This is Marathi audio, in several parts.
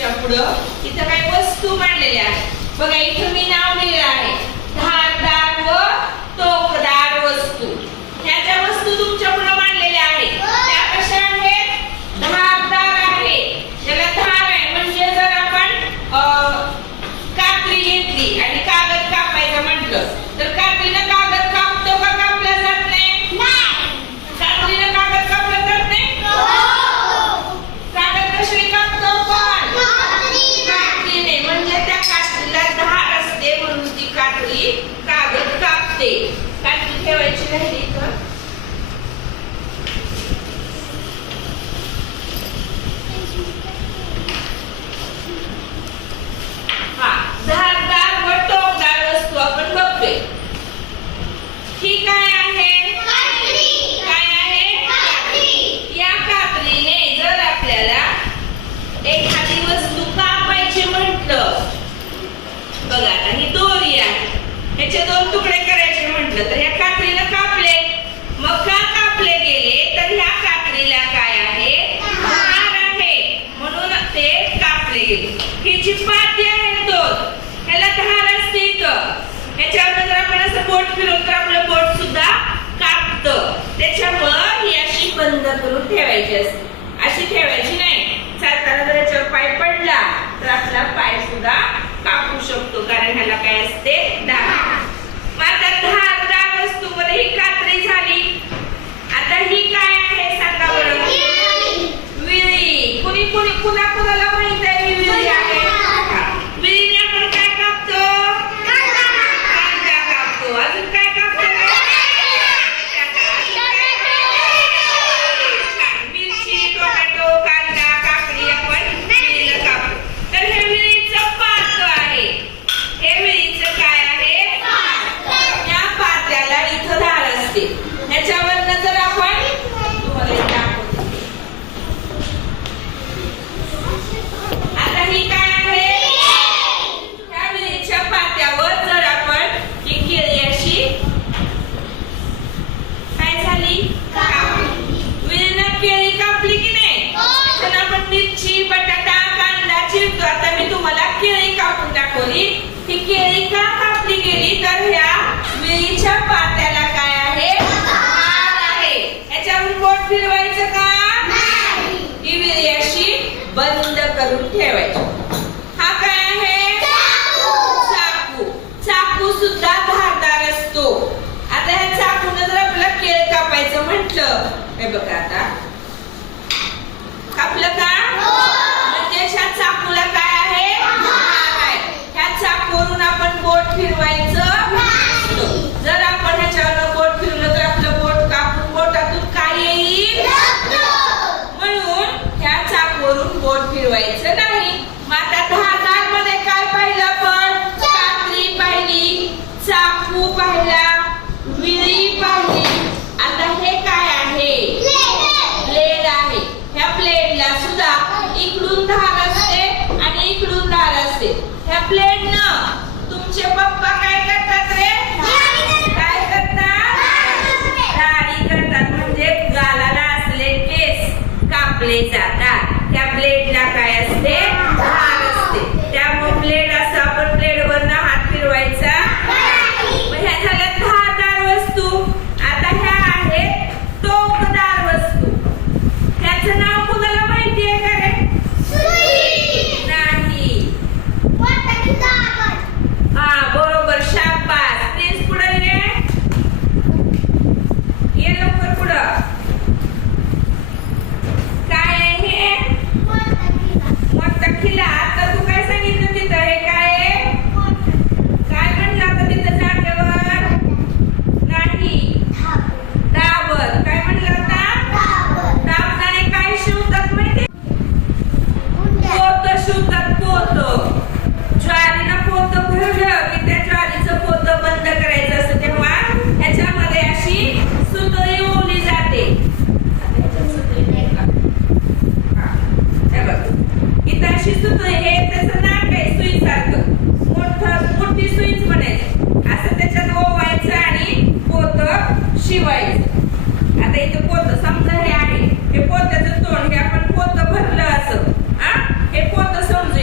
च्या पुढं इथं काही वस्तू मांडलेल्या आहेत बघा. इथं मी नाव लिहिलं आहे धारदार व टोकदार वस्तू. ह्या ज्या वस्तू तुमच्या पुढे मांडलेल्या आहेत त्या कशा आहेत? धारदार आहे. त्याला धार आहे म्हणजे जर आपण कात्री घेतली आणि कागद कापायचं म्हटलं तर कात्रीनं कागद कापतो का कापला जात नाही? कात्रीनं कागद कापला जात नाही. कागद कशी कापतो पण कात्रीने. म्हणजे त्या कात्रीला धार असते म्हणून ती कात्री कागद कापते. कात्री ठेवायची राहिली इथं. हा धारदार व टोकदार वस्तू आपण बघतोय. ही काय आहे? काय आहे? या कात्रीने जर आपल्याला एखादी वस्तू कापायची म्हटलं बघा. आता ही दोरी आहे, ह्याचे दोन तुकडे करायचे म्हटलं तर ह्या कात्रीने कापले. मग का कापले गेले तर ह्या कात्रीला काय आहे? धार आहे म्हणून ते कापले गेले. ही जी पाती आहे दोन ह्याला धार असते इथं. ह्याच्यावर जर आपण असं बोट फिरवलं तर आपलं बोट सुद्धा कापतं. त्याच्यामुळं ही अशी बंद करून ठेवायची असते. अशी ठेवायची नाही. चालताना जर याच्यावर पाय पडला तर आपला पाय सुद्धा कापू शकतो कारण ह्याला काय असते? धार. मग आता धारदार वस्तूमध्ये ही कात्री झाली. आता ही काय आहे सांगा बरं? विळी. कुणाला माहित आहे ही विळी आहे? विळीने आपण काय कापतो? कांदा कापतो. अजून काय कापतो? मिरची, टोमॅटो, कांदा, काकडी आपण विळीला कापतो. तर हे विळीचं पात आहे. हे विळीचं काय आहे? या पात्याला इथं धार असते. ह्याच्यावरनं जर आपण तुम्हाला आता ही काय आहे? ह्या विळीच्या पात्यावर जर आपण ही केळी अशी काय झाली? विळीनं केळी कापली की नाही? त्याच्यानं आपण मिरची, बटाटा, कांदा चिरतो. आता मी तुम्हाला केळी कापून दाखवली. ही केळी का कापली गेली तर ह्या विळीच्या पात्याला काय आहे? धार आहे. ह्याच्यावर बोट फिरवायचं का? ही विळी अशी बंद करून ठेवायची. हा काय आहे? चाकू. चाकू सुद्धा धारदार असतो. आता ह्या चाकून जर आपल्याला केळ कापायचं म्हटलं हे बघा आता कापलं का? म्हणजे ह्या चाकूला काय आहे? धार आहे. ह्या चाकूवरून आपण बोट फिरवायचं नसतं. जर आपण ह्याच्यावर बोट फिरवलं तर आपलं बोट कापून बोटातून काय येईल? म्हणून ह्या चाकूवरून बोट फिरवायचं नाही. मग आता धारदार मध्ये काय पाहिलं आपण? कात्री पाहिली, चाकू पाहिला, विळी पाहिली. आता हे काय आहे? ब्लेड आहे. ह्या ब्लेडला सुद्धा इकडून धार असते आणि इकडून धार असते. ह्या ब्लेडनं तुमचे पप्पा काय करतात रे? काय करतात? दाढी करतात. म्हणजे गालाला असले केस कापले जातात. त्या ब्लेडला काय असते? धार असते. त्यामुळे ब्लेड असं आपण ब्लेडवरनं हात फिरवायचा. मग ह्या झाल्या धारदार वस्तू. आता ह्या आहेत टोकदार वस्तू. ह्याचं नाव कुणाला माहिती आहे का रे? नाही. हा बरोबर. शाबास. प्लीज पुढे ये लवकर पुढं. काय आहे हे? मोठा खिला. आता तू काय सांगितलं तिथं? हे काय आहे? काय म्हणलं आता तिथं जागेवर? नाही. दाबर. काय म्हणलं आता? दाबताने काय शिवतात माहिती? पोतं शिवतात. पोतं. ज्वारीनं पोतं भरलं की त्या ज्वारीचं पोतं बंद करायचं असतं तेव्हा ह्याच्यामध्ये अशी सुतळी ओवली जाते. इथं अशी सुतळी. हे त्याचं नाक आहे सुईसारखं. मोठी सुईच म्हणायची. असं त्याच्यात ओवायचं आणि पोतं शिवायचं. आता इथं पोतं समजा हे आहे. हे पोत्याचं तोंड. हे आपण पोतं भरलं असं. हे पोतं समजू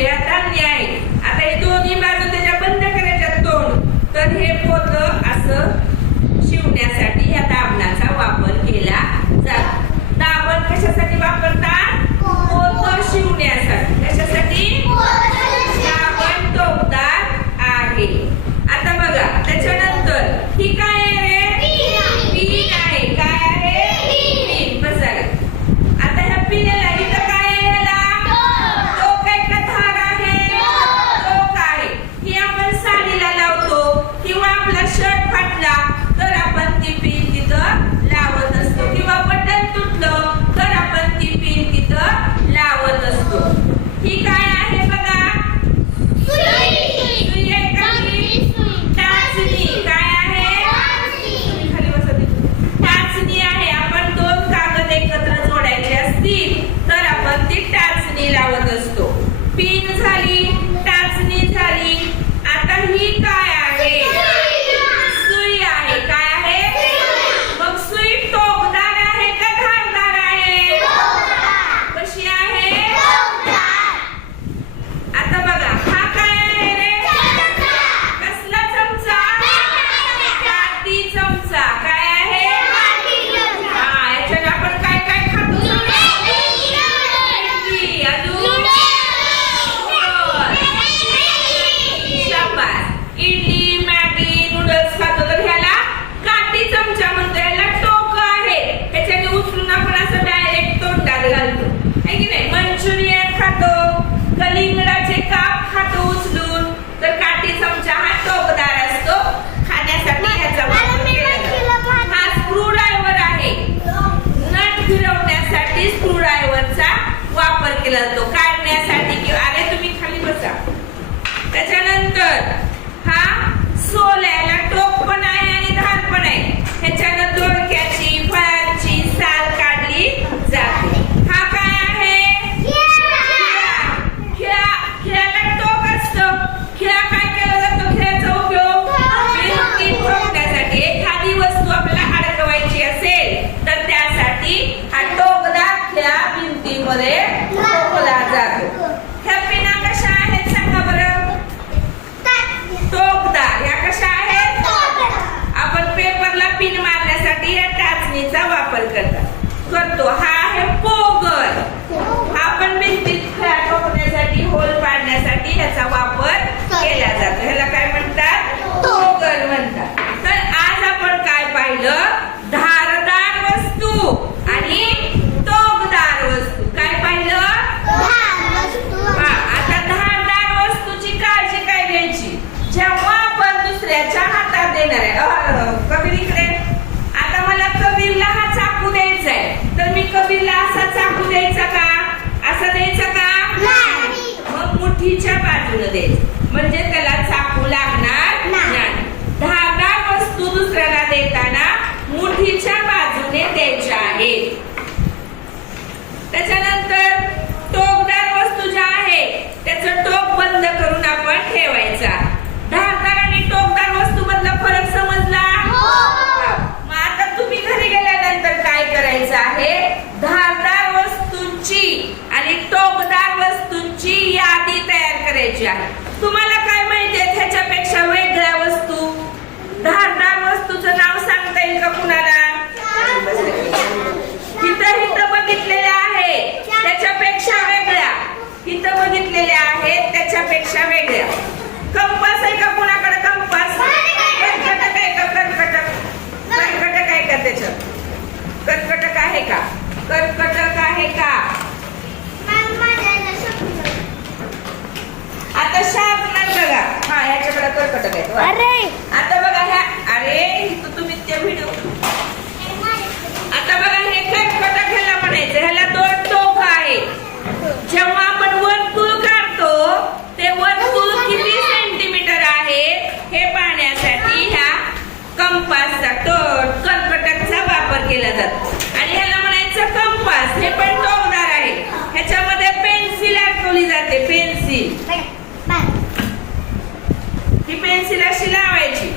कलिंगडाचे काप खातो उचलून, तर काठी चमचा हा टोकदार असतो, खाण्यासाठी ह्याचा वापर केला जातो. हा स्क्रूड्रायव्हर आहे, नट फिरवण्यासाठी स्क्रूड्रायव्हरचा वापर केला जातो, काढण्यासाठी किंवा अरे तुम्ही खाली बसा. त्याच्यानंतर हा सोल आहे, याला टोक पण आहे आणि धार पण आहे, ह्याच्यानं दोडक्याची फळांची साल काढली जाते. हा काय आहे? खिळ्याला टोक असतं. खिळा काय केला जातो? खिळ्याचा उपयोग भिंतीत ठोकण्यासाठी. एखादी वस्तू आपल्याला अडकवायची असेल तर त्यासाठी हा टोकदार खिळा भिंतीमध्ये ठोकला जातो. ह्या पिना कशा आहेत सांगा बरं? टोकदार. ह्या कशा आहेत? आपण पेपरला पिन मारण्यासाठी या टाचणीचा वापर करतो. हा आहे पोगर. हा पण भिंतीत खिळा ठोकण्यासाठी, होल पाडण्यासाठी याचा वापर केला जातो. ह्याला काय म्हणतात? पोगर म्हणतात. तर आज आपण काय पाहिलं? धारदार वस्तू आणि टोकदार वस्तू. काय पाहिलं? हा, आता धारदार वस्तूची काळजी काय घ्यायची? जेव्हा आपण दुसऱ्याच्या हातात देणार आहे, कबीर इकडे, आता मला कबीरला हा चाकू द्यायचा आहे, तर मी कबीरला असा चाकू द्यायचा का? असा द्यायचा का? मग मुठीच्या बाजूने द्यायचं, म्हणजे त्याला चाकू लागणार नाही. धारदार वस्तू दुसऱ्याला देताना मुठीच्या बाजूने द्यायच्या आहेत. त्याच्यानंतर टोकदार वस्तू ज्या आहे त्याचं टोक बंद करून आपण ठेवायचा. धारदार आणि टोकदार वस्तू मधला फरक समजला? मग आता तुम्ही घरी गेल्यानंतर काय करायचं आहे? धारदार वस्तूंची आणि टोकदार वस्तूंची यादी तयार करायची आहे. तुम्हाला काय माहितीये ह्याच्यापेक्षा वेगळ्या वस्तू? धारदार वस्तूचं नाव सांगता येईल का कुणाला? इथं बघितलेल्या आहे त्याच्यापेक्षा वेगळ्या, इथं बघितलेल्या आहेत त्याच्यापेक्षा वेगळ्या. कंपास आहे का कुणाकडे? कंपास. कर्कटक आहे का? कर्कटक. कर्कटक आहे का त्याच्यात? कर्कटक आहे का? कर्कटक आहे का? आता शार्पनर बघा. हा, ह्याच्याकडे कर्कटक आहे. आता बघा ह्या, अरे इथं तुम्ही ते व्हिडिओ, आता बघा हे कर्कटक ह्याला म्हणायचं. ह्याला दोन टोक आहेत. जेव्हा आपण वर्तुळ काढतो ते वर्तुळ किती सेंटीमीटर आहे हे पाहण्यासाठी ह्या कंपासचा, कर्कटकचा वापर केला जातो. आणि ह्याला म्हणायचं कंपास. हे पण टोकदार आहे. ह्याच्यामध्ये पेन्सिल अडकवली जाते. पेन्सिल, ही पेन्सिल अशी लावायची.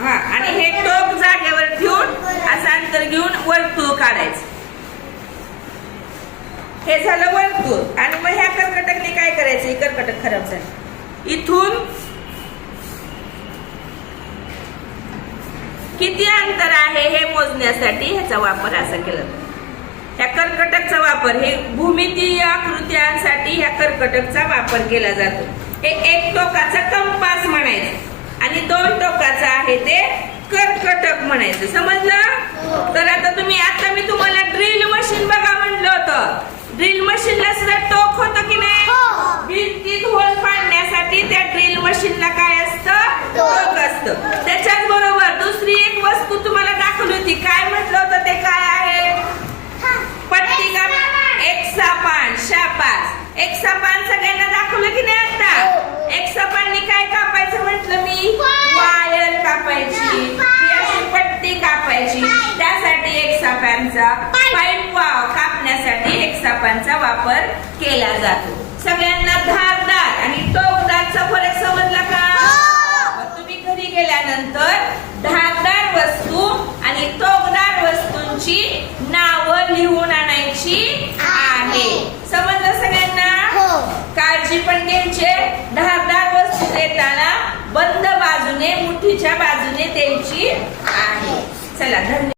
हा, आणि हे टोक जागेवर ठेवून असं अंतर घेऊन वर्तुळ काढायचं. हे झालं वर्तुळ. आणि मग ह्या कर्कटकने काय करायचं? कर्कटक खराब झालं. इथून किती अंतर आहे हे मोजण्यासाठी ह्याचा वापर असा केला. ह्या कर्कटकचा वापर, हे भूमितीय आकृत्यांसाठी ह्या कर्कटकचा वापर केला जातो. हे एक टोकाचा कंपास म्हणायचं आणि दोन टोकाचा आहे ते कर्कटक म्हणायचं. समजलं? तर आता मी तुम्हाला ड्रिल मशीन बघा म्हटलं होतं. ड्रिल मशीनला सुद्धा टोक होतं की नाही? भिंतीत होल पाडण्यासाठी त्या ड्रिल मशीनला काय असतं? टोक असतं. त्याच्याच बरोबर दुसरी एक वस्तू तुम्हाला दाखवली होती. काय म्हटलं होतं ते? काय आहे? पट्टिका. एक्सापान. शाबास. एक्सापान सगळ्यांना दाखवलं की नाही? आता एक्सापाननी काय कापायचं म्हटलं मी? वायर कापायची, ही अशी पट्टी कापायची. त्यासाठी एक्सापानचा, पाईप कापण्यासाठी एक्सापानचा वापर केला जातो. सगळ्यांना धारदार आणि टोकदारचा फरक समजला का? तुम्ही घरी गेल्यानंतर धारदार वस्तू आणि टोकदार वस्तूंची नावं लिहून आणायची आहे. समजलं सगळ्यांना? काळजी पण घ्यायची. धारदार वस्तू देताना बंद बाजूने, मुठीच्या बाजूने द्यायची आहे. चला, धन्यवाद.